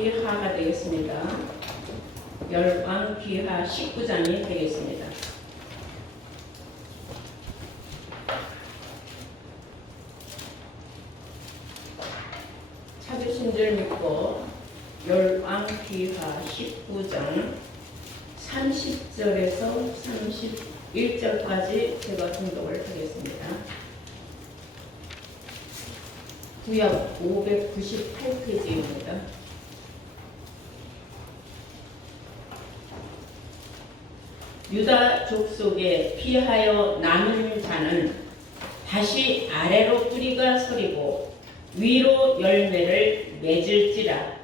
열왕기하가 되겠습니다. 열왕기하 19장이 되겠습니다. 찾으신 줄 믿고 열왕기하 19장 30절에서 31절까지 제가 통독을 하겠습니다. 구역 598페이지입니다. 유다 족속에 피하여 남은 자는 다시 아래로 뿌리가 서리고 위로 열매를 맺을지라.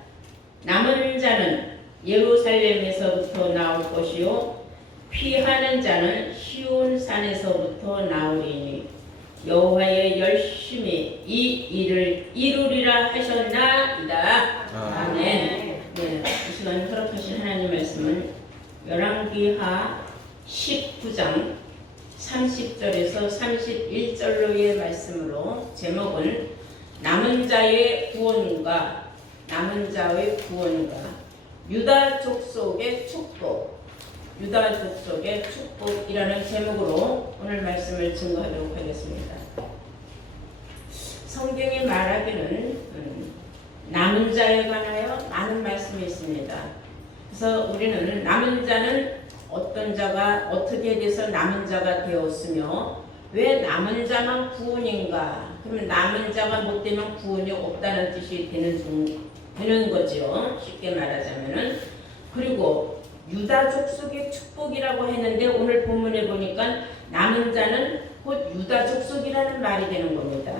남은 자는 예루살렘에서부터 나올 것이요 피하는 자는 시온 산에서부터 나오리니 여호와의 열심히 이 일을 이루리라 하셨나이다. 아멘. 네, 이 시간 허락하신 하나님 말씀은 열왕기하 19장 30절에서 31절로의 말씀으로 제목은 남은 자의 구원과 유다 족속의 축복, 유다 족속의 축복이라는 제목으로 오늘 말씀을 증거하도록 하겠습니다. 성경이 말하기는 남은 자에 관하여 많은 말씀이 있습니다. 그래서 우리는 남은 자는 어떤 자가 어떻게 돼서 남은 자가 되었으며 왜 남은 자만 구원인가? 그러면 남은 자가 못 되면 구원이 없다는 뜻이 되는 거죠. 쉽게 말하자면은. 그리고 유다 족속의 축복이라고 했는데 오늘 본문에 보니까 남은 자는 곧 유다 족속이라는 말이 되는 겁니다.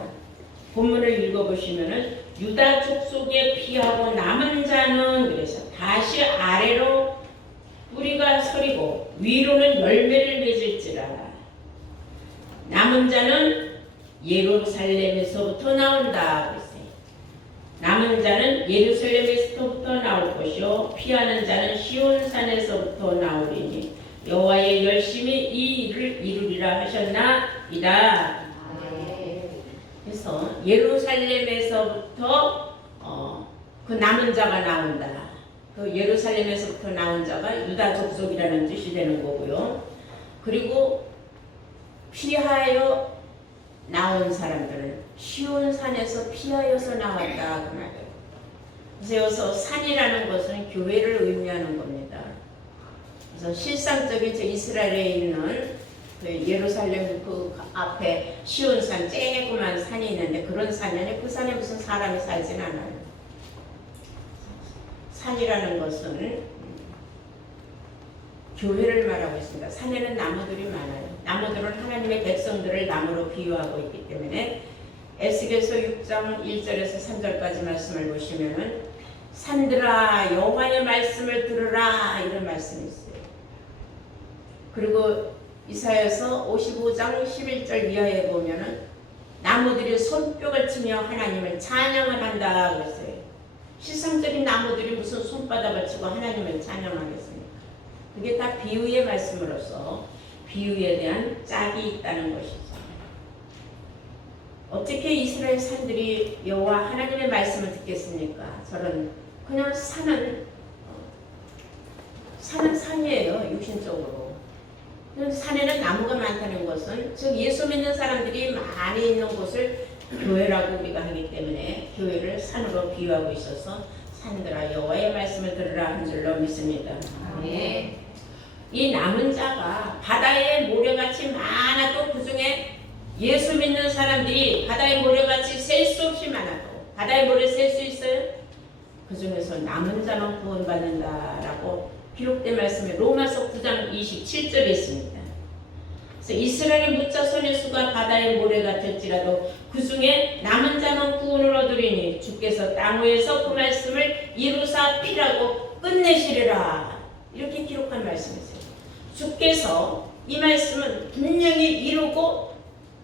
본문을 읽어보시면은 유다 족속에 피하고 남은 자는 그래서 다시 아래로 뿌리가 서리고 위로는 열매를 맺을지라. 남은 자는 예루살렘에서부터 나온다. 그랬어요. 남은 자는 예루살렘에서부터 나올 것이요 피하는 자는 시온산에서부터 나오리니 여호와의 열심히 이 일을 이루리라 하셨나이다. 그래서 예루살렘에서부터 그 남은 자가 나온다. 그 예루살렘에서부터 나온 자가 유다 족속이라는 뜻이 되는 거고요. 그리고 피하여 나온 사람들은 시온산에서 피하여서 나왔다 그 말이에요. 그래서 산이라는 것은 교회를 의미하는 겁니다. 그래서 실상적인 저 이스라엘에 있는 그 예루살렘 그 앞에 시온산 쬐끄만 산이 있는데 그런 산이 아니에요. 그 산에 무슨 사람이 살진 않아요. 산이라는 것은 교회를 말하고 있습니다. 산에는 나무들이 많아요. 나무들은 하나님의 백성들을 나무로 비유하고 있기 때문에 에스겔서 6장 1절에서 3절까지 말씀을 보시면은 산들아 여호와의 말씀을 들으라 이런 말씀이 있어요. 그리고 이사야서 55장 11절 이하에 보면은 나무들이 손뼉을 치며 하나님을 찬양을 한다 그랬어요. 실상적인 나무들이 무슨 손바닥을 치고 하나님을 찬양하겠습니까? 그게 다 비유의 말씀으로서 비유에 대한 짝이 있다는 것이죠. 어떻게 이스라엘 산들이 여호와 하나님의 말씀을 듣겠습니까? 저는 그냥 산은 산이에요. 육신적으로. 산에는 나무가 많다는 것은 즉 예수 믿는 사람들이 많이 있는 곳을 교회라고 우리가 하기 때문에 교회를 산으로 비유하고 있어서 산들아 여호와의 말씀을 들으라 한 줄로 믿습니다. 네. 이 남은 자가 바다의 모래같이 많아도 그 중에 예수 믿는 사람들이 바다의 모래같이 셀 수 없이 많아도 바다의 모래 셀 수 있어요? 그 중에서 남은 자만 구원받는다라고 기록된 말씀이 로마서 9장 27절에 있습니다. 그래서 이스라엘의 무자손의 수가 바다의 모래 같을지라도 그 중에 남은 자만 구원을 얻으리니 주께서 땅 위에서 그 말씀을 이루사 피라고 끝내시리라. 이렇게 기록한 말씀이세요. 주께서 이 말씀은 분명히 이루고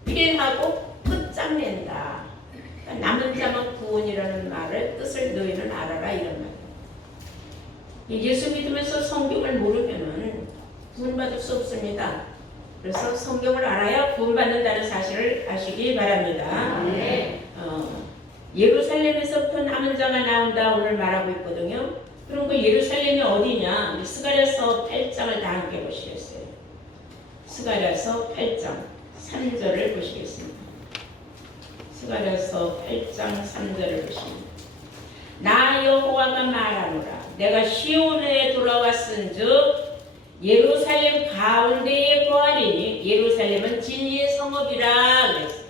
필하고 끝장낸다. 그러니까 남은 자만 구원이라는 말을 뜻을 너희는 알아라 이런 말이에요. 예수 믿으면서 성경을 모르면은 구원받을 수 없습니다. 그래서 성경을 알아야 구원받는다는 사실을 아시기 바랍니다. 네. 예루살렘에서부터 남은 자가 나온다 오늘 말하고 있거든요. 그럼 그 예루살렘이 어디냐? 우리 스가랴서 8장을 다 함께 보시겠어요. 스가랴서 8장 3절을 보시겠습니다. 스가랴서 8장 3절을 보십니다. 나 여호와가 말하노라. 내가 시온에 돌아왔은즉 예루살렘 가운데에 거하리니 예루살렘은 진리의 성읍이라 그랬어요.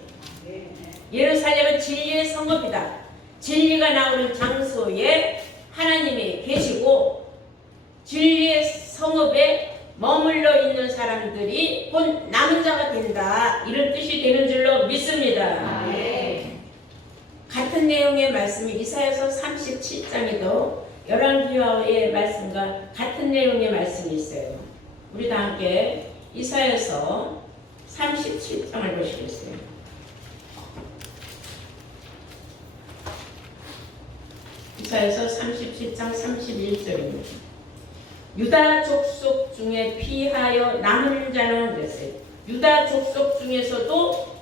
예루살렘은 진리의 성읍이다. 진리가 나오는 장소에 하나님이 계시고 진리의 성읍에 머물러 있는 사람들이 곧 남은 자가 된다. 이런 뜻이 되는 줄로 믿습니다. 같은 내용의 말씀이 이사야서 37장에도 열왕기와의 말씀과 같은 내용의 말씀이 있어요. 우리 다 함께 이사야서 37장을 보시겠어요. 이사야서 37장 31절입니다. 유다 족속 중에 피하여 남은 자는 그랬어요. 유다 족속 중에서도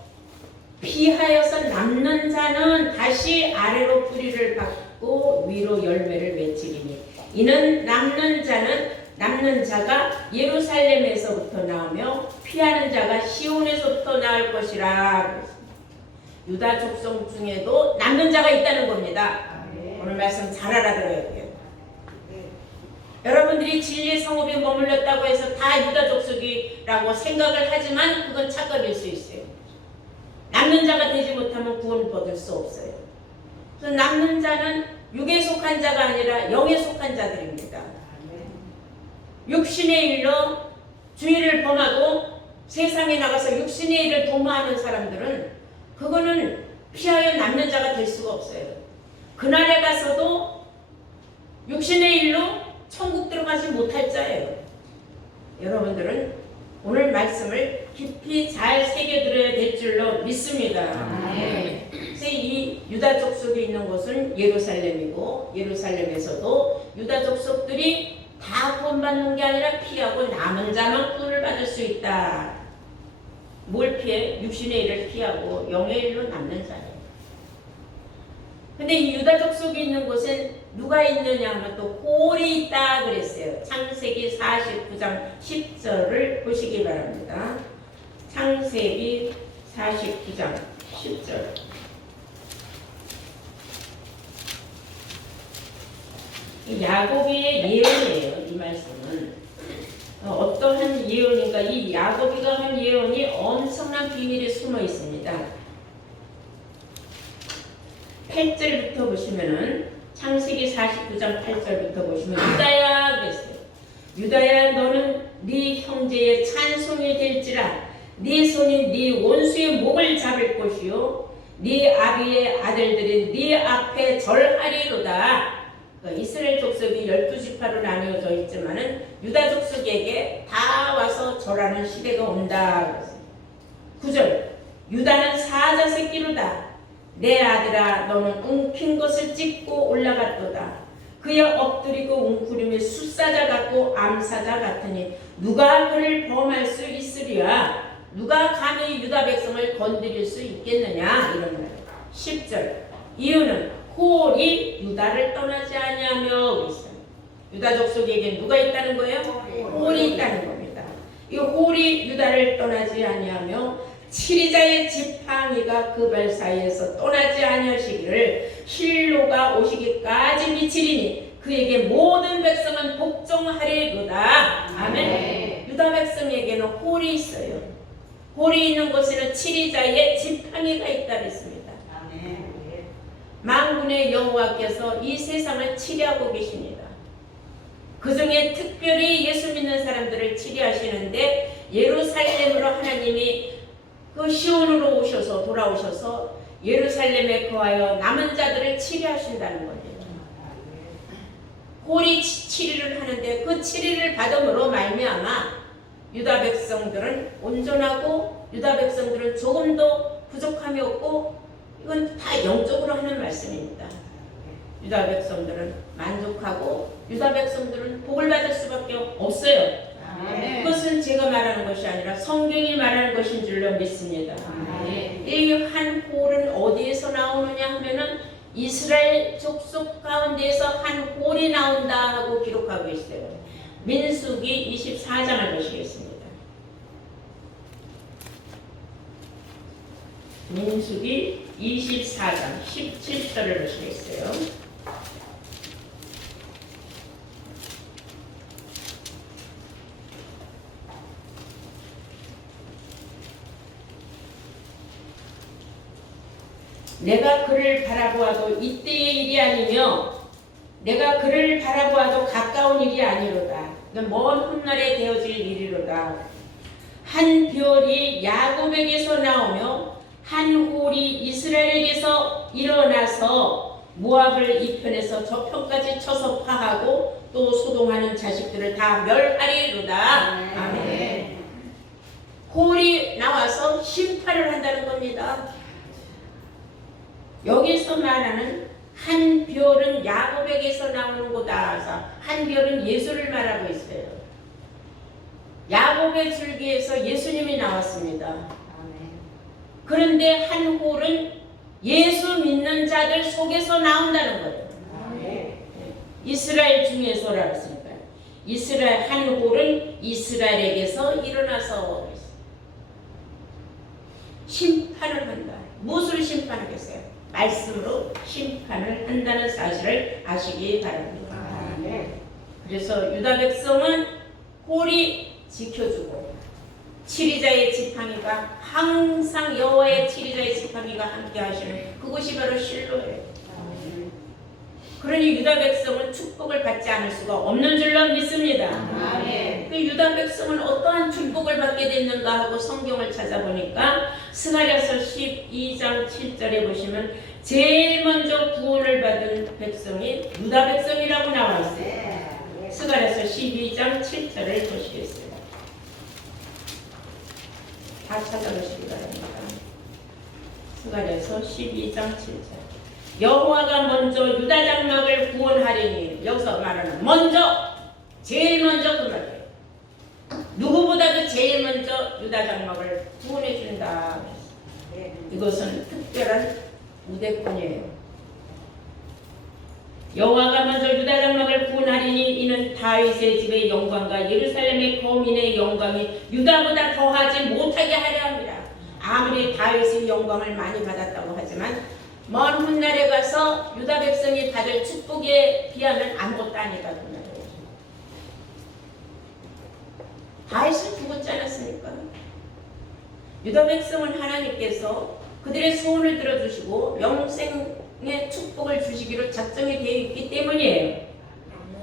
피하여서 남는 자는 다시 아래로 뿌리를 받고 위로 열매를 맺으리니 이는 남는 자가 예루살렘에서부터 나오며 피하는 자가 시온에서부터 나올 것이라. 유다 족속 중에도 남는 자가 있다는 겁니다. 오늘 말씀 잘 알아들어야 돼요. 여러분들이 진리의 성읍에 머물렀다고 해서 다 유다 족속이라고 생각을 하지만 그건 착각일 수 있어요. 남는 자가 되지 못하면 구원 받을 수 없어요. 그래서 남는 자는 육에 속한 자가 아니라 영에 속한 자들입니다. 육신의 일로 주의를 범하고 세상에 나가서 육신의 일을 도모하는 사람들은 그거는 피하여 남는 자가 될 수가 없어요. 그날에 가서도 육신의 일로 천국 들어가지 못할 자예요. 여러분들은 오늘 말씀을 깊이 잘 새겨들어야 될 줄로 믿습니다. 그래서 이 유다 족속에 있는 곳은 예루살렘이고 예루살렘에서도 유다 족속들이 다 구원받는 게 아니라 피하고 남은 자만 구원을 받을 수 있다. 뭘 피해? 육신의 일을 피하고 영의 일로 남는 자예요. 근데 이 유다 족속에 있는 곳은 누가 있느냐 하면 또 홀이 있다 그랬어요. 창세기 49장 10절을 보시기 바랍니다. 창세기 49장 10절. 야곱의 예언이에요. 이 말씀은 어떠한 예언인가? 이 야곱이가 한 예언이 엄청난 비밀이 숨어 있습니다. 8절부터 보시면은 창세기 49장 8절부터 보시면 유다야 그랬어요. 유다야 너는 네 형제의 찬송이 될지라 네 손이 네 원수의 목을 잡을 것이요 네 아비의 아들들이 네 앞에 절하리로다. 이스라엘 족속이 12지파로 나뉘어져 있지만은 유다 족속에게 다 와서 절하는 시대가 온다. 9절 유다는 사자 새끼로다. 내 아들아 너는 웅킨 것을 찢고 올라갔도다. 그의 엎드리고 웅크림이 숫사자 같고 암사자 같으니 누가 그를 범할 수 있으리야. 누가 감히 유다 백성을 건드릴 수 있겠느냐. 이런 말이에요. 10절 이유는 홀이 유다를 떠나지 아니하며 있어요. 유다 족속에게 누가 있다는 거예요? 홀이 있다는 겁니다. 이 홀이 유다를 떠나지 아니하며 치리자의 지팡이가 그 발 사이에서 떠나지 아니하시기를 실로가 오시기까지 미치리니 그에게 모든 백성은 복종하리로다. 아멘. 유다 백성에게는 홀이 있어요. 홀이 있는 곳에는 치리자의 지팡이가 있다 그랬습니다. 만군의 여호와께서 이 세상을 치리하고 계십니다. 그 중에 특별히 예수 믿는 사람들을 치리하시는데 예루살렘으로 하나님이 그 시온으로 오셔서 돌아오셔서 예루살렘에 거하여 남은 자들을 치리하신다는 겁니다. 홀이 치리를 하는데 그 치리를 받음으로 말미암아 유다 백성들은 온전하고 유다 백성들은 조금도 부족함이 없고 이건 다 영적으로 하는 말씀입니다. 유다 백성들은 만족하고 유다 백성들은 복을 받을 수밖에 없어요. 그것은 제가 말하는 것이 아니라 성경이 말하는 것인 줄로 믿습니다. 이 한 홀은 어디에서 나오느냐 하면은 이스라엘 족속 가운데에서 한 홀이 나온다 하고 기록하고 있어요. 민수기 24장을 보시겠습니다. 민수기 24장 17절을 보시겠어요. 내가 그를 바라보아도 이때의 일이 아니며 내가 그를 바라보아도 가까운 일이 아니로다. 먼 훗날에 되어질 일이로다. 한 별이 야곱에게서 나오며 한 홀이 이스라엘에게서 일어나서 모압을 이 편에서 저 편까지 쳐서 파하고 또 소동하는 자식들을 다 멸하리로다. 아멘. 홀이 나와서 심판을 한다는 겁니다. 여기서 말하는 한 별은 야곱에게서 나오는 거다. 한 별은 예수를 말하고 있어요. 야곱의 줄기에서 예수님이 나왔습니다. 그런데 한 홀은 예수 믿는 자들 속에서 나온다는 거예요. 이스라엘 중에서라고 했으니까. 이스라엘 한 홀은 이스라엘에게서 일어나서 심판을 한다. 무엇으로 심판하겠어요? 말씀으로 심판을 한다는 사실을 아시기 바랍니다. 그래서 유다 백성은 홀이 지켜주고 치리자의 지팡이가 항상 여호와의 치리자의 지팡이가 함께 하시는 그것이 바로 실로예요. 그러니 유다 백성은 축복을 받지 않을 수가 없는 줄로 믿습니다. 그 유다 백성은 어떠한 축복을 받게 됐는가 하고 성경을 찾아보니까 스가랴서 12장 7절에 보시면 제일 먼저 구원을 받은 백성이 유다 백성이라고 나와 있어요. 스가랴서 12장 7절을 보시겠습니다. 다 찾아보시기 바랍니다. 스가랴서 12장 7절. 여호와가 먼저 유다 장막을 구원하리니, 여기서 말하는 먼저, 제일 먼저 그 말이에요. 누구보다도 제일 먼저 유다 장막을 구원해 준다. 이것은 특별한 우대권이에요. 여호와가 먼저 유다 장막을 구원하리니 이는 다윗의 집의 영광과 예루살렘의 거민의 영광이 유다보다 더하지 못하게 하려 합니다. 아무리 다윗의 영광을 많이 받았다고 하지만 먼 훗날에 가서 유다 백성이 받을 축복에 비하면 아무것도 아니다. 다윗을 죽었지 않았습니까? 유다 백성은 하나님께서 그들의 소원을 들어주시고 영생의 축복을 주시기로 작정이 되어 있기 때문이에요.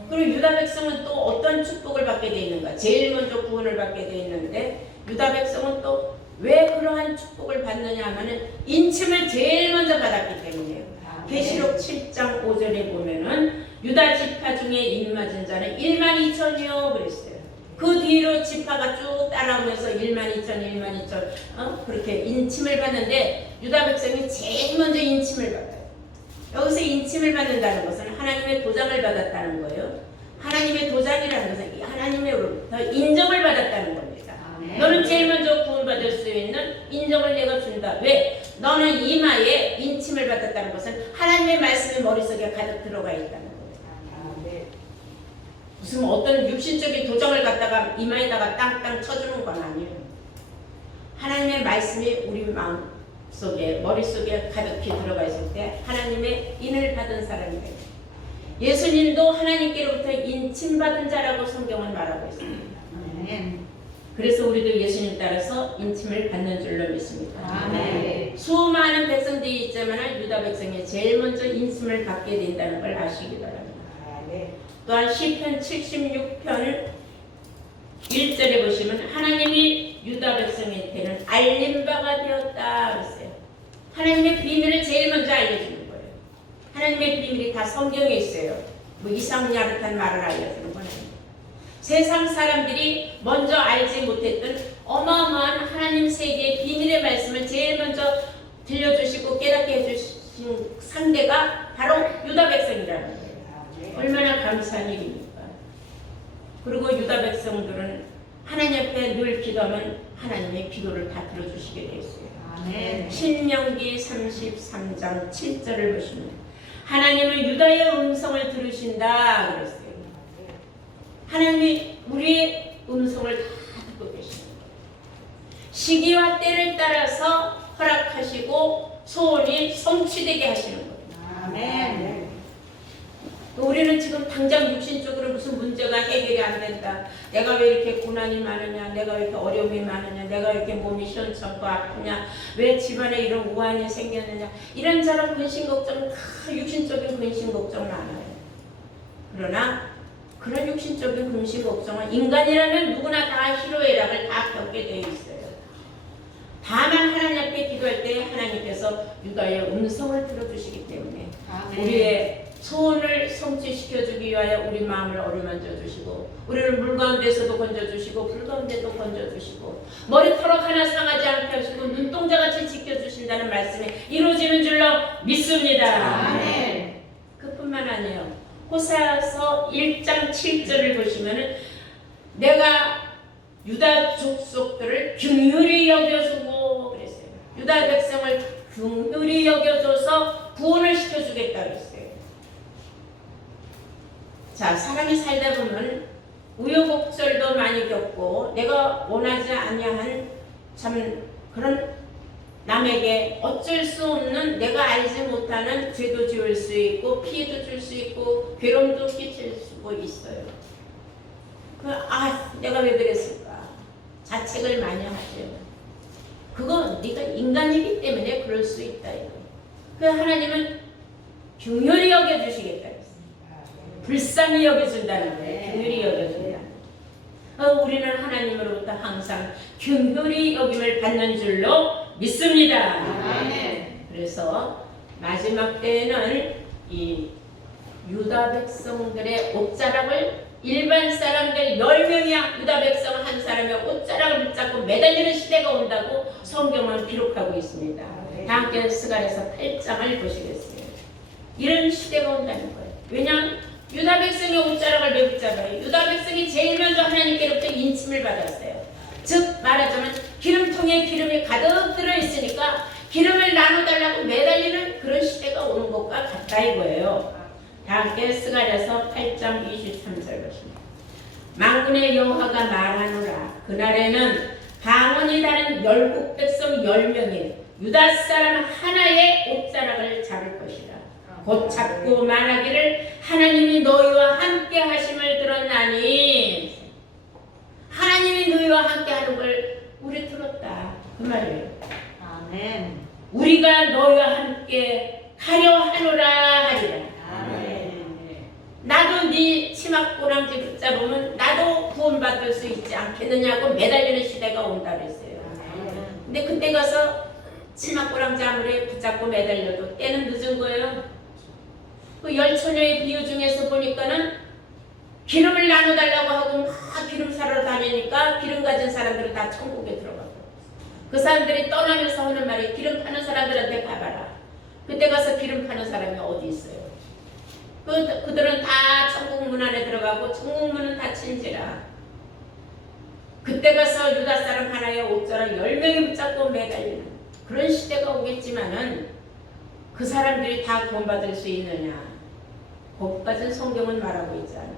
그리고 유다 백성은 또 어떤 축복을 받게 되어 있는가? 제일 먼저 구원을 받게 되어 있는데 유다 백성은 또 왜 그러한 축복을 받느냐 하면은 인침을 제일 먼저 받았기 때문이에요. 계시록 7장 5절에 보면은 유다 지파 중에 입맞은 자는 12,000이요 그랬어요. 그 뒤로 지파가 쭉 따라오면서 12,000 그렇게 인침을 받는데 유다 백성이 제일 먼저 인침을 받아요. 여기서 인침을 받는다는 것은 하나님의 도장을 받았다는 거예요. 하나님의 도장이라는 것은 하나님으로부터 인정을 받았다는 겁니다. 너는 제일 먼저 구원받을 수 있는 인정을 내가 준다. 왜? 너는 이마에 인침을 받았다는 것은 하나님의 말씀이 머릿속에 가득 들어가 있다는 거예요. 무슨 어떤 육신적인 도장을 갖다가 이마에다가 땅땅 쳐주는 건 아니에요. 하나님의 말씀이 우리 마음 속에 머릿속에 가득히 들어가 있을 때 하나님의 인을 받은 사람이 돼요. 예수님도 하나님께로부터 인침받은 자라고 성경은 말하고 있습니다. 그래서 우리도 예수님 따라서 인침을 받는 줄로 믿습니다. 아멘. 수많은 백성들이 있지만 유다 백성이 제일 먼저 인침을 받게 된다는 걸 아시기 바랍니다. 아멘. 또한 시편 76편 1절에 보시면 하나님이 유다 백성한테는 알린 바가 되었다 그랬어요. 하나님의 비밀을 제일 먼저 알려주는 거예요. 하나님의 비밀이 다 성경에 있어요. 뭐 이상야릇한 말을 알려주는 건 아니에요. 세상 사람들이 먼저 알지 못했던 어마어마한 하나님 세계의 비밀의 말씀을 제일 먼저 들려주시고 깨닫게 해주신 상대가 바로 유다 백성이라는 거예요. 얼마나 감사한 일입니까? 그리고 유다 백성들은 하나님 앞에 늘 기도하면 하나님의 기도를 다 들어주시게 되었어요. 신명기 33장 7절을 보시면 하나님은 유다의 음성을 들으신다 그랬어요. 하나님이 우리의 음성을 다 듣고 계시는 거예요. 시기와 때를 따라서 허락하시고 소원이 성취되게 하시는 거예요. 아멘. 우리는 지금 당장 육신적으로 무슨 문제가 해결이 안 된다. 내가 왜 이렇게 고난이 많으냐. 내가 왜 이렇게 어려움이 많으냐. 내가 왜 이렇게 몸이 시원찮고 아프냐. 왜 집안에 이런 우환이 생겼느냐. 이런저런 근심 걱정, 다 육신적인 근심 걱정 많아요. 그러나 그런 육신적인 근심 걱정은 인간이라면 누구나 다 희로애락을 다 겪게 되어 있어요. 다만 하나님 앞에 기도할 때 하나님께서 유다의 음성을 들어주시기 때문에 우리의 소원을 성취시켜주기 위하여 우리 마음을 어루만져 주시고 우리를 물 가운데서도 건져주시고 불 가운데도 건져주시고 머리털 하나 상하지 않게 하시고 눈동자같이 지켜주신다는 말씀이 이루어지는 줄로 믿습니다. 아멘. 그뿐만 아니에요. 호세아서 1장 7절을 보시면은 내가 유다 족속들을 긍휼히 여겨주고 그랬어요. 유다 백성을 긍휼히 여겨줘서 구원을 시켜주겠다 그랬어요. 자, 사람이 살다 보면 우여곡절도 많이 겪고 내가 원하지 아니한 참 그런 남에게 어쩔 수 없는 내가 알지 못하는 죄도 지을 수 있고 피해도 줄 수 있고 괴로움도 끼칠 수 있어요. 내가 왜 그랬을까? 자책을 많이 하죠. 그거 네가 인간이기 때문에 그럴 수 있다. 그 하나님은 긍휼히 여겨주시겠다. 불쌍히 여겨준다는 거예요. 긍휼히 여겨준다. 우리는 하나님으로부터 항상 긍휼히 여김을 받는 줄로 믿습니다. 그래서 마지막 때에는 이 유다 백성들의 옷자락을 일반 사람들 10명이 유다 백성 한 사람의 옷자락을 붙잡고 매달리는 시대가 온다고 성경은 기록하고 있습니다. 다 함께 스가랴서 8장을 보시겠어요. 이런 시대가 온다는 거예요. 왜냐하면 유다 백성의 옷자락을 왜 붙잡아요? 유다 백성이 제일 먼저 하나님께로부터 인침을 받았어요. 즉 말하자면 기름통에 기름이 가득 들어있으니까 기름을 나눠달라고 매달리는 그런 시대가 오는 것과 같다 이거예요. 다 함께 스가랴서 8장 23절 보십니다. 만군의 여호와가 말하노라. 그날에는 방언이 다른 열국 백성 10명이 유다 사람 하나의 옷자락을 잡을 것이라. 곧 잡고 말하기를 하나님이 너희와 함께 하심을 들었나니. 하나님이 너희와 함께 하는 걸 우리 들었다 그 말이에요. 아멘. 우리가 너희와 함께 하려 하노라 하리라. 나도 네 치맛꼬랑지 붙잡으면 나도 구원받을 수 있지 않겠느냐고 매달리는 시대가 온다 그랬어요. 근데 그때 가서 치맛꼬랑지 아무리 붙잡고 매달려도 때는 늦은 거예요. 그 열처녀의 비유 중에서 보니까는 기름을 나눠달라고 하고 막 기름 사러 다니니까 기름 가진 사람들은 다 천국에 들어가고 그 사람들이 떠나면서 하는 말이 기름 파는 사람들한테 가봐라. 그때 가서 기름 파는 사람이 어디 있어요? 그들은 다 천국 문 안에 들어가고 천국 문은 닫힌지라. 그때 가서 유다 사람 하나의 옷자락 10명이 붙잡고 매달리는 그런 시대가 오겠지만은 그 사람들이 다 구원받을 수 있느냐? 거기까지는 성경은 말하고 있지 않아요.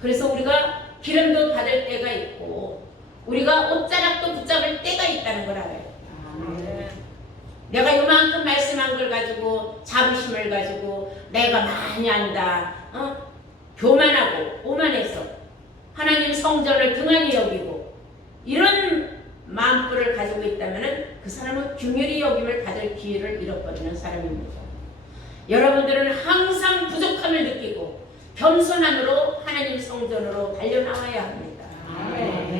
그래서 우리가 기름도 받을 때가 있고 우리가 옷자락도 붙잡을 때가 있다는 걸 알아요. 내가 요만큼 말씀한 걸 가지고 자부심을 가지고 내가 많이 안다, 교만하고 오만해서 하나님 성전을 등한히 여기고 이런 마음부를 가지고 있다면 그 사람은 긍휼히 여김을 받을 기회를 잃어버리는 사람입니다. 여러분들은 항상 부족함을 느끼고 겸손함으로 하나님 성전으로 달려나와야 합니다.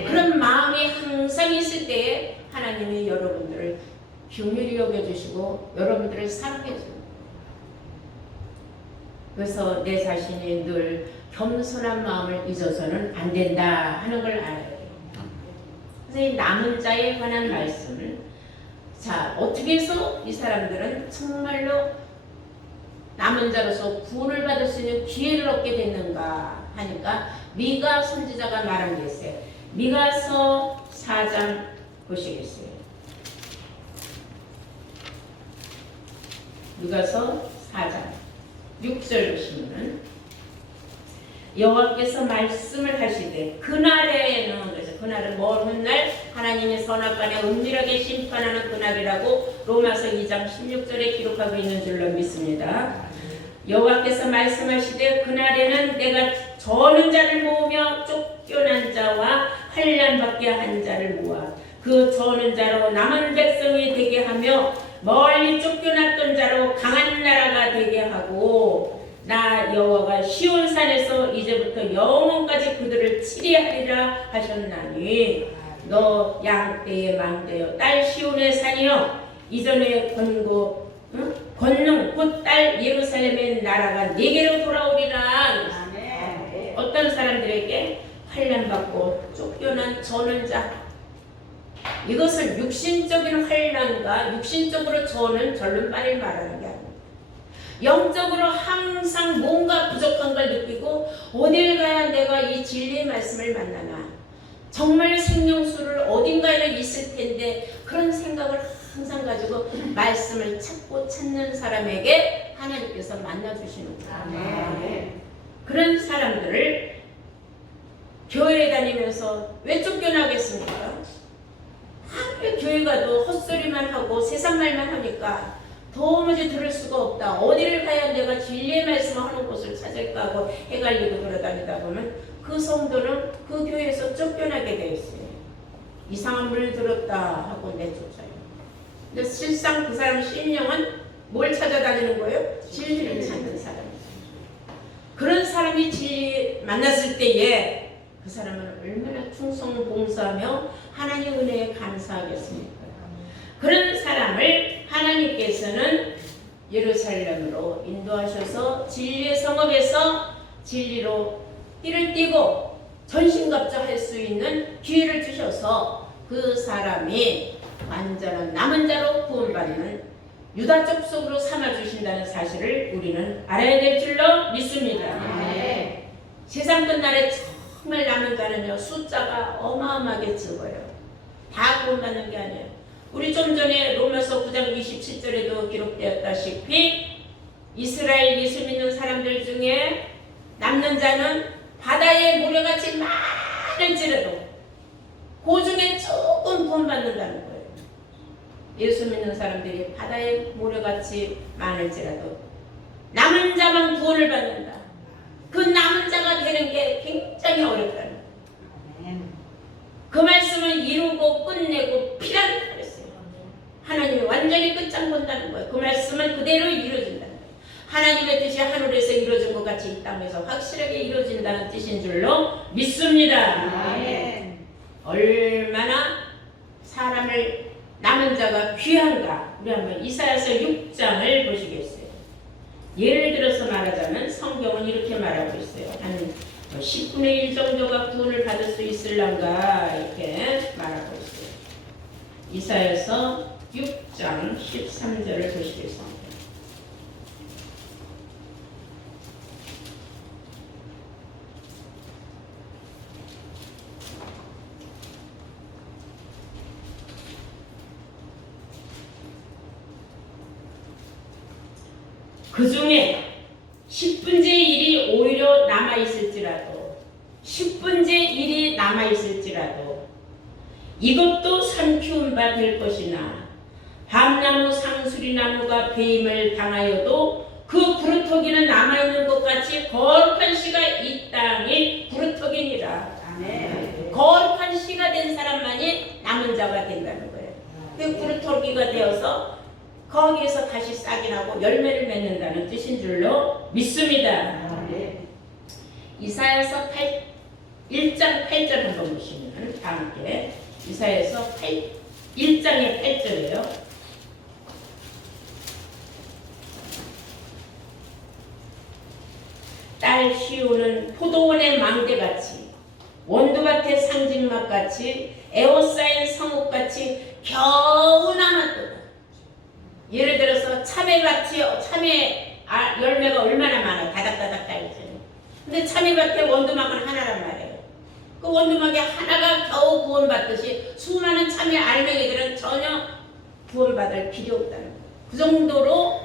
그런 마음이 항상 있을 때에 하나님이 여러분들을 긍휼히 여겨주시고 여러분들을 사랑해줍니다. 그래서 내 자신이 늘 겸손한 마음을 잊어서는 안 된다 하는 걸 알아야 돼요. 그래서 이 남은 자에 관한 말씀을 자 어떻게 해서 이 사람들은 정말로 남은 자로서 구원을 받을 수 있는 기회를 얻게 됐는가 하니까 미가 선지자가 말한 게 있어요. 미가서 4장 보시겠어요. 미가서 4장 6절 보시면은 여호와께서 말씀을 하시되 그날에는, 그래서 그날은 먼 날 하나님의 선악간에 은밀하게 심판하는 그날이라고 로마서 2장 16절에 기록하고 있는 줄로 믿습니다. 여호와께서 말씀하시되 그날에는 내가 저는 자를 모으며 쫓겨난 자와 환난받게 한 자를 모아 그 저는 자로 남은 백성이 되게 하며 멀리 쫓겨났던 자로 강한 나라가 되게 하고 나 여호와가 시온산에서 이제부터 영원까지 그들을 치리하리라 하셨나니 너 양떼의 망대여 딸 시온의 산이여 이전에 권능 곧 딸 예루살렘의 나라가 네게로 돌아오리라. 어떤 사람들에게 환난받고 쫓겨난 저는 자, 이것을 육신적인 환난과 육신적으로 저는 절름발을 말하는 게 아닙니다. 영적으로 항상 뭔가 부족한 걸 느끼고 어딜 가야 내가 이 진리의 말씀을 만나나, 정말 생명수를 어딘가에 있을 텐데 그런 생각을 항상 가지고 말씀을 찾는 사람에게 하나님께서 만나주시는 거예요. 그런 사람들을 교회에 다니면서 왜 쫓겨나겠습니까? 하루에 교회 가도 헛소리만 하고 세상 말만 하니까 도무지 들을 수가 없다. 어디를 가야 내가 진리의 말씀을 하는 곳을 찾을까 하고 헷갈리고 돌아다니다 보면 그 성도는 그 교회에서 쫓겨나게 되어 있어요. 이상한 물 들었다 하고 내쫓아요. 근데 실상 그 사람 심령은 뭘 찾아다니는 거예요? 진리를 찾는 사람이죠. 그런 사람이 진리 만났을 때에 그 사람은 얼마나 충성 봉사하며 하나님 은혜에 감사하겠습니까? 그런 사람을 하나님께서는 예루살렘으로 인도하셔서 진리의 성읍에서 진리로 띠를 띠고 전신갑주할 수 있는 기회를 주셔서 그 사람이 완전한 남은 자로 구원받는 유다 족속으로 삼아주신다는 사실을 우리는 알아야 될 줄로 믿습니다. 네. 세상 끝날에 정말 남은 자는요, 숫자가 어마어마하게 적어요. 다 구원받는 게 아니에요. 우리 좀 전에 로마서 9장 27절에도 기록되었다시피 이스라엘 예수 믿는 사람들 중에 남는 자는 바다의 모래같이 많을지라도 그 중에 조금 구원받는다는 거예요. 예수 믿는 사람들이 바다의 모래같이 많을지라도 남은 자만 구원을 받는다. 그 남은 자가 되는 게 굉장히 어렵다는 거예요. 그 말씀을 이루고 끝내고 피라는 그랬어요. 하나님이 완전히 끝장 본다는 거예요. 그 말씀은 그대로 이루어진다는 거예요. 하나님의 뜻이 하늘에서 이루어진 것 같이 이 땅에서 확실하게 이루어진다는 뜻인 줄로 믿습니다. 아멘. 얼마나 사람을 남은 자가 귀한가. 우리 한번 이사야서 6장을 보시겠어요. 예를 들어서 말하자면 성경은 이렇게 말하고 있어요. 한 10분의 1 정도가 구원을 받을 수 있을란가 이렇게 말하고 있어요. 이사야서 6장 13절을 보시겠습니다. 그 중에 10분의 1이 오히려 남아있을지라도 10분의 1이 남아있을지라도 이것도 산키운 바 될 것이나 밤나무 상수리나무가 배임을 당하여도 그 부르터기는 남아있는 것 같이 거룩한 씨가 이 땅이 부르터기니라. 거룩한 씨가 된 사람만이 남은 자가 된다는 거예요. 그 부르터기가 되어서 거기에서 다시 싹이 나고 열매를 맺는다는 뜻인 줄로 믿습니다. 이사야서 1장 8절 한번 보시면 다 함께 이사야서 1장의 8절이에요. 딸 시온은 포도원의 망대같이 원두밭의 상징막같이 에워싸인 성읍같이 겨우 남았도다. 예를 들어서 참외밭이 열매가 얼마나 많아. 다닥다닥 달리잖아요. 근데 참외밭에 원두막은 하나란 말이에요. 그 원두막에 하나가 겨우 구원받듯이 수많은 참외 알맹이들은 전혀 구원받을 필요 없다는 거예요. 그 정도로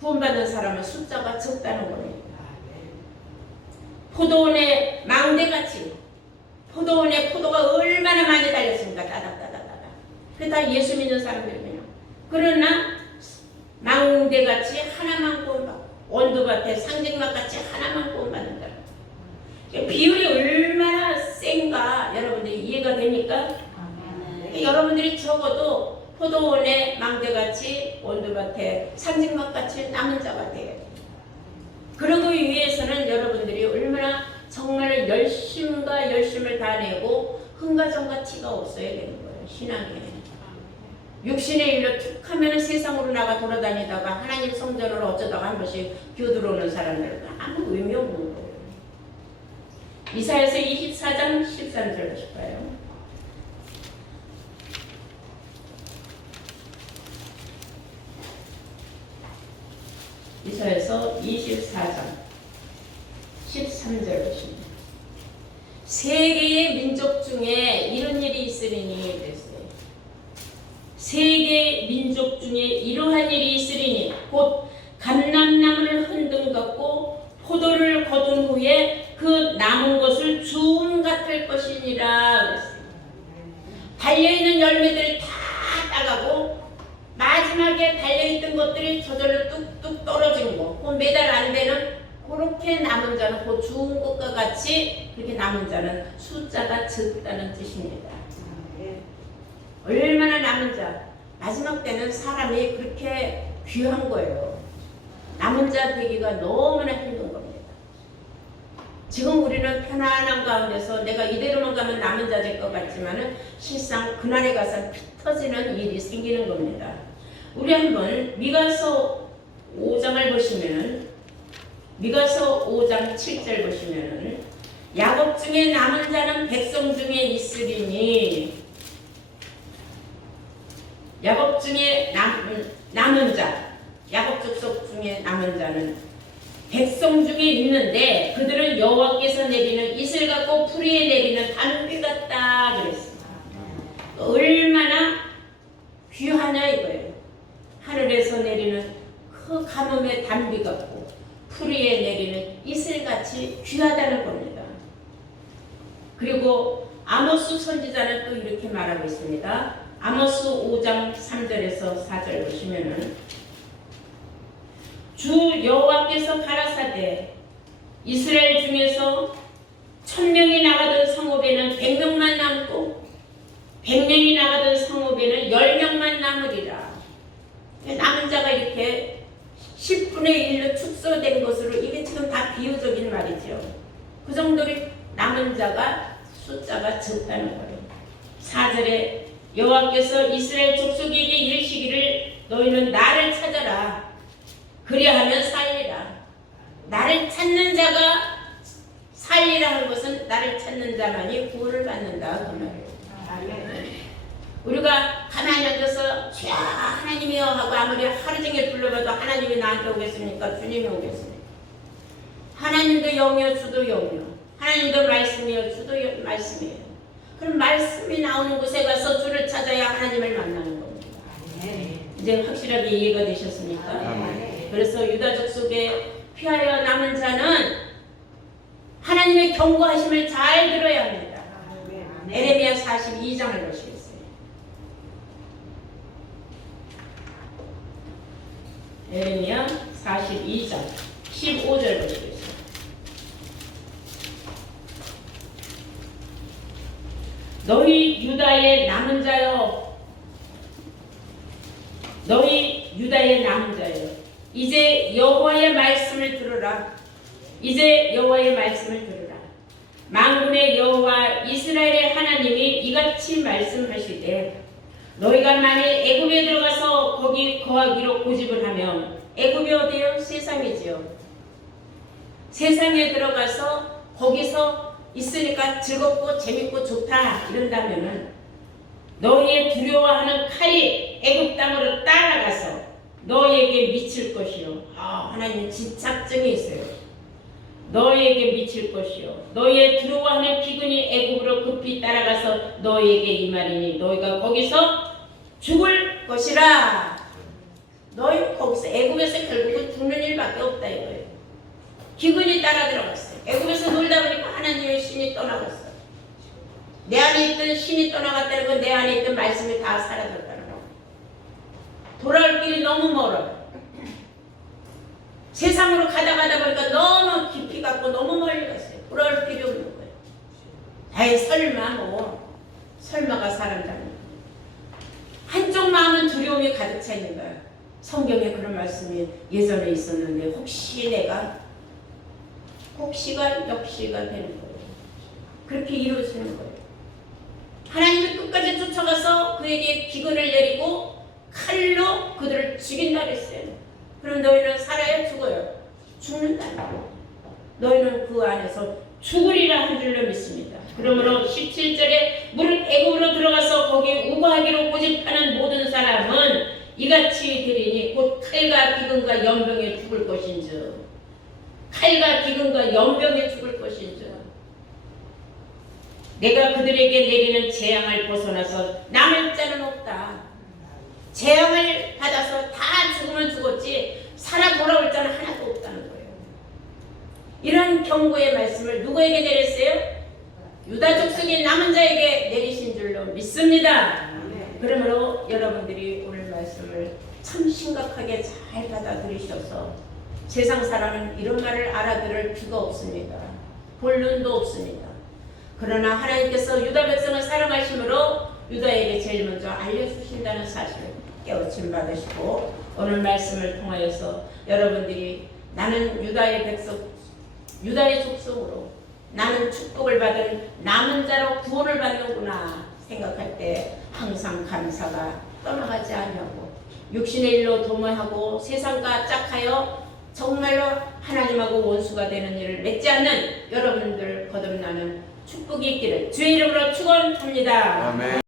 구원받는 사람은 숫자가 적다는 겁니다. 포도원에 망대같이 포도원에 포도가 얼마나 많이 달렸습니까? 따닥따닥따닥. 그게 다 예수 믿는 사람들이에요. 그러나 망대같이 하나만 구원받고 온두밭에 상징막같이 하나만 구원받는다. 비율이 얼마나 센가 여러분들이 이해가 됩니까? 여러분들이 적어도 포도원에 망대같이 온두밭에 상징막같이 남은 자가 돼요. 그러기 위해서는 여러분들이 얼마나 정말 열심과 열심을 다내고 흥과 정과 티가 없어야 되는 거예요. 신앙에. 육신의 일로 툭 하면 세상으로 나가 돌아다니다가 하나님 성전을 어쩌다가 한 번씩 교들어오는 사람들은 아무 의미 없는 거예요. 이사야서 24장 13절 보실까요? 이사야서 24장 13절 보십니다. 세계의 민족 중에 이런 일이 있으리니 그랬어요. 세계 민족 중에 이러한 일이 있으리니 곧 감람나무를 흔든 같고 포도를 거둔 후에 그 남은 것을 주움 같을 것이니라 그랬어요. 달려있는 열매들이 다 따가고 마지막에 달려있던 것들이 저절로 뚝뚝 떨어진 거, 그 매달 안 되는 그렇게 남은 자는 그 주운 것과 같이 그렇게 남은 자는 숫자가 적다는 뜻입니다. 얼마나 남은 자, 마지막 때는 사람이 그렇게 귀한 거예요. 남은 자 되기가 너무나 힘든 겁니다. 지금 우리는 편안한 가운데서 내가 이대로만 가면 남은 자 될 것 같지만은 실상 그날에 가서 피 터지는 일이 생기는 겁니다. 우리 한번 미가서 5장을 보시면은 미가서 5장 7절 보시면은 야곱 중에 남은 자는 백성 중에 있으리니 야곱 중에 남은 자 야곱 족속 중에 남은 자는 백성 중에 있는데 그들은 여호와께서 내리는 이슬 같고 풀이에 내리는 단비 같다 그랬습니다. 얼마나 귀하냐 이거예요. 하늘에서 내리는 그 가뭄의 단비 같고 풀이에 내리는 이슬같이 귀하다는 겁니다. 그리고 아모스 선지자는 또 이렇게 말하고 있습니다. 아모스 5장 3절에서 4절 보시면은 주 여호와께서 가라사대 이스라엘 중에서 1000명이 나가던 성읍에는 100명만 남고 100명이 나가던 성읍에는 10명만 남으리라. 남은 자가 이렇게 10분의 1로 축소된 것으로 이게 지금 다 비유적인 말이죠. 그 정도로 남은 자가 숫자가 적다는 거예요. 4절에 여호와께서 이스라엘 족속에게 이르시기를 너희는 나를 찾아라. 그리하면 살리라. 나를 찾는 자가 살리라 하는 것은 나를 찾는 자만이 구원을 받는다 그 말이에요. 우리가 가만히 앉아서 주야 하나님이여 하고 아무리 하루 종일 불러봐도 하나님이 나한테 오겠습니까? 주님이 오겠습니까? 하나님도 영이여 주도 영이여 하나님도 말씀이여 주도 말씀이에요. 그럼 말씀이 나오는 곳에 가서 주를 찾아야 하나님을 만나는 겁니다. 이제 확실하게 이해가 되셨습니까? 그래서 유다족 속에 피하여 남은 자는 하나님의 경고하심을 잘 들어야 합니다. 에레미야 42장을 보시겠어요. 에레미야 42장 15절 보시겠어요. 너희 유다의 남은 자여 너희 유다의 남은 자여 이제 여호와의 말씀을 들으라. 이제 여호와의 말씀을 들으라. 만군의 여호와 이스라엘의 하나님이 이같이 말씀하시되 너희가 만일 애굽에 들어가서 거기 거하기로 고집을 하면 애굽이 어디요? 세상이지요. 세상에 들어가서 거기서 있으니까 즐겁고 재밌고 좋다 이런다면은 너희의 두려워하는 칼이 애굽 땅으로 따라가서 너희에게 미칠 것이요. 하나님 집착증이 있어요. 너희에게 미칠 것이요. 너희의 두려워하는 기근이 애굽으로 급히 따라가서 너희에게 임하리니 너희가 거기서 죽을 것이라. 너희 거기서 애굽에서 결국은 죽는 일밖에 없다 이거예요. 기근이 따라 들어갔어요. 애굽에서 놀다 보니까 하나님의 신이 떠나갔어요. 내 안에 있던 신이 떠나갔다는 건 내 안에 있던 말씀이 다 사라졌다는 거. 돌아올 길이 너무 멀어요. 세상으로 가다 보니까 너무 깊이 갔고 너무 멀리 갔어요. 돌아올 길이 없는 거예요. 아이 설마가 사람다는 한쪽 마음은 두려움이 가득 차 있는 거예요. 성경에 그런 말씀이 예전에 있었는데 혹시가 역시가 되는 거예요. 그렇게 이루어지는 거예요. 하나님이 끝까지 쫓아가서 그에게 기근을 내리고 칼로 그들을 죽인다 그랬어요. 그럼 너희는 살아야 죽어요? 죽는다. 너희는 그 안에서 죽으리라 한 줄로 믿습니다. 그러므로 17절에 무릇 애굽으로 들어가서 거기 우거하기로 고집하는 모든 사람은 이같이 되리니 곧 칼과 기근과 연병에 죽을 것인즉 칼과 기근과 연병에 죽을 것인즉 내가 그들에게 내리는 재앙을 벗어나서 남을 자는 없다. 재앙을 받아서 다 죽으면 죽었지 살아 돌아올 자는 하나도 없다는 거예요. 이런 경고의 말씀을 누구에게 내렸어요? 유다 족속의 남은 자에게 내리신 줄로 믿습니다. 그러므로 여러분들이 오늘 말씀을 참 심각하게 잘 받아들이셔서 세상 사람은 이런 말을 알아들을 기가 없습니다. 볼 눈도 없습니다. 그러나 하나님께서 유다 백성을 사랑하심으로 유다에게 제일 먼저 알려주신다는 사실을 깨우침 받으시고 오늘 말씀을 통하여서 여러분들이 나는 유다의 족속으로 나는 축복을 받은 남은 자로 구원을 받는구나 생각할 때 항상 감사가 떠나가지 아니하고 육신의 일로 도모하고 세상과 짝하여 정말로 하나님하고 원수가 되는 일을 맺지 않는 여러분들 거듭나는 축복이 있기를 주의 이름으로 축원합니다. 아멘.